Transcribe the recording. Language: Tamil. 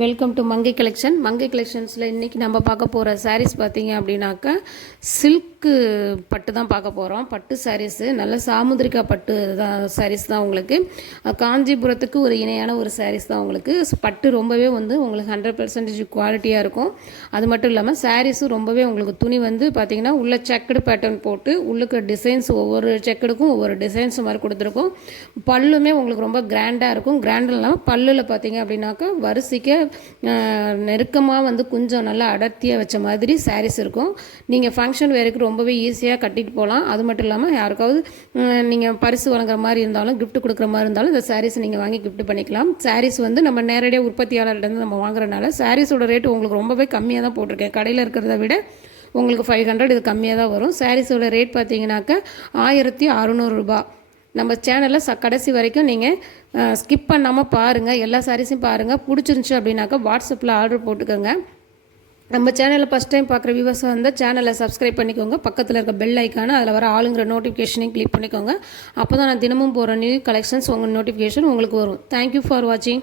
Welcome to Mangai collection. மங்கை கலெக்ஷன்ஸில் இன்றைக்கி நம்ம பார்க்க போகிற சாரீஸ் பார்த்தீங்க அப்படின்னாக்கா சில்க்கு பட்டு தான் பார்க்க போகிறோம். பட்டு சாரீஸு நல்ல சாமுந்திரிக்கா பட்டு தான் சாரீஸ் தான் உங்களுக்கு. காஞ்சிபுரத்துக்கு ஒரு இணையான ஒரு சாரீஸ் தான் உங்களுக்கு. பட்டு ரொம்பவே உங்களுக்கு 100% குவாலிட்டியாக இருக்கும். அது மட்டும் இல்லாமல் சாரீஸும் ரொம்பவே உங்களுக்கு துணி பார்த்திங்கன்னா உள்ள செக்குடு பேட்டர்ன் போட்டு உள்ளுக்கு டிசைன்ஸ் ஒவ்வொரு செக்குடுக்கும் ஒவ்வொரு டிசைன்ஸ் மாதிரி கொடுத்துருக்கோம். பல்லுமே உங்களுக்கு ரொம்ப கிராண்டாக இருக்கும். கிராண்ட் இல்லாமல் பல்லில் பார்த்தீங்க அப்படின்னாக்கா வரிசைக்கு நெருக்கமாக கொஞ்சம் நல்லா அடர்த்தியாக வச்ச மாதிரி சாரீஸ் இருக்கும். நீங்கள் ஃபங்க்ஷன் வேருக்கு ரொம்பவே ஈஸியாக கட்டிட்டு போகலாம். அது மட்டும் இல்லாமல் யாருக்காவது நீங்கள் பரிசு வழங்குற மாதிரி இருந்தாலும் கிஃப்ட் கொடுக்குற மாதிரி இருந்தாலும் இந்த சாரீஸ் நீங்கள் வாங்கி கிஃப்ட் பண்ணிக்கலாம். சாரீஸ் நம்ம நேரடியாக உற்பத்தியாளர்கிட்ட நம்ம வாங்குறதுனால சாரீஸோட ரேட்டு உங்களுக்கு ரொம்பவே கம்மியாக தான் போட்டிருக்கேன். கடையில் இருக்கிறத விட உங்களுக்கு 500 இது கம்மியாக தான் வரும். சாரீஸோட ரேட் பார்த்தீங்கன்னாக்கா 1600 ரூபா. நம்ம சேனலில் கடைசி வரைக்கும் நீங்கள் ஸ்கிப் பண்ணாமல் பாருங்கள். எல்லா சாரீஸையும் பாருங்கள். பிடிச்சிருந்துச்சி அப்படின்னாக்கா வாட்ஸ்அப்பில் ஆர்டர் போட்டுக்கோங்க. நம்ம சேனலில் ஃபஸ்ட் டைம் பார்க்குற வியூவர்ஸ் சேனலை சப்ஸ்கிரைப் பண்ணிக்கோங்க. பக்கத்தில் இருக்க பெல் ஐக்கான அதில் வர ஆளுங்கிற நோட்டிஃபிகேஷனையும் கிளிக் பண்ணிக்கோங்க. அப்போ தான் நான் தினமும் போகிற நியூ கலெக்ஷன்ஸ் உங்கள் நோட்டிஃபிகேஷன் உங்களுக்கு வரும். தேங்க்யூ ஃபார் வாட்சிங்.